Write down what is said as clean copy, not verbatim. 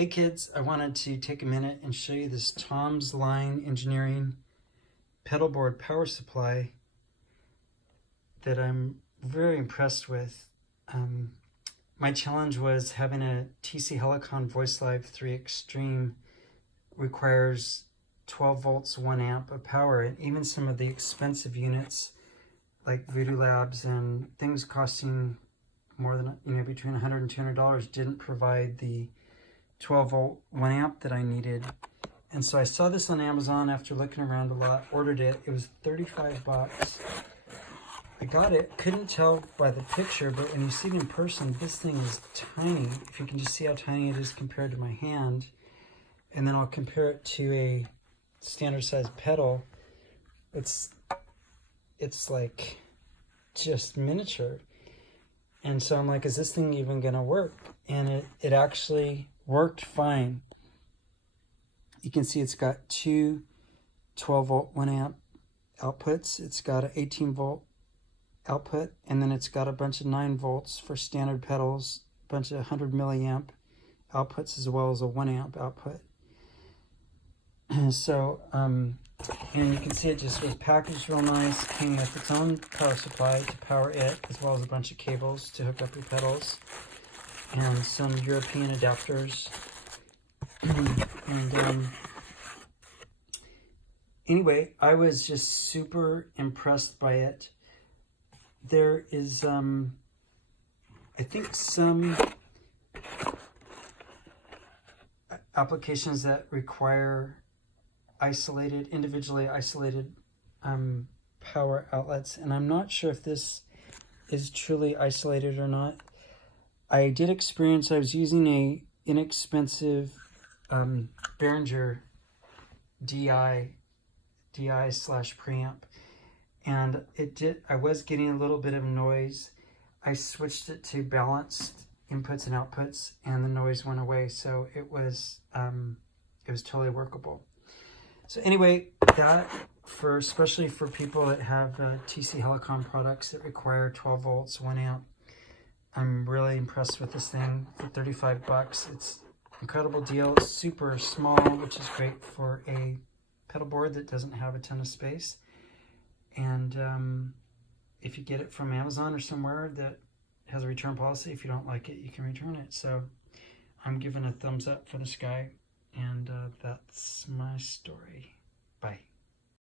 Hey kids, I wanted to take a minute and show you this Tom's Line Engineering PedalBoard Power Supply that I'm very impressed with. My challenge was having a TC Helicon VoiceLive 3 Extreme requires 12 volts, 1 amp of power, and even some of the expensive units like Voodoo Labs and things costing more than, between $100 and $200 didn't provide the 12 volt 1 amp that I needed. And so I saw this on Amazon after looking around a lot, ordered it. It was 35 bucks. I got it, couldn't tell by the picture, but when you see it in person, this thing is tiny. If you can just see how tiny it is compared to my hand. And then I'll compare it to a standard size pedal. It's like just miniature. And so I'm like, is this thing even gonna work? And it actually worked fine. You can see it's got two 12 volt 1 amp outputs. It's got an 18 volt output, and then it's got a bunch of 9 volts for standard pedals, a bunch of 100 milliamp outputs, as well as a 1 amp output. So, and you can see it just was packaged real nice, came with its own power supply to power it, as well as a bunch of cables to hook up your pedals, and some European adapters. And anyway, I was just super impressed by it. There is, I think, some applications that require individually isolated power outlets, and I'm not sure if this is truly isolated or not. I did experience, I was using a inexpensive Behringer DI slash preamp, and I was getting a little bit of noise. I switched it to balanced inputs and outputs, and the noise went away, so it was totally workable. So anyway, that especially for people that have TC Helicon products that require 12 volts, 1 amp, I'm really impressed with this thing for 35 bucks. It's an incredible deal. It's super small, which is great for a pedal board that doesn't have a ton of space. And if you get it from Amazon or somewhere that has a return policy, if you don't like it, you can return it. So I'm giving a thumbs up for this guy, and that's my story. Bye.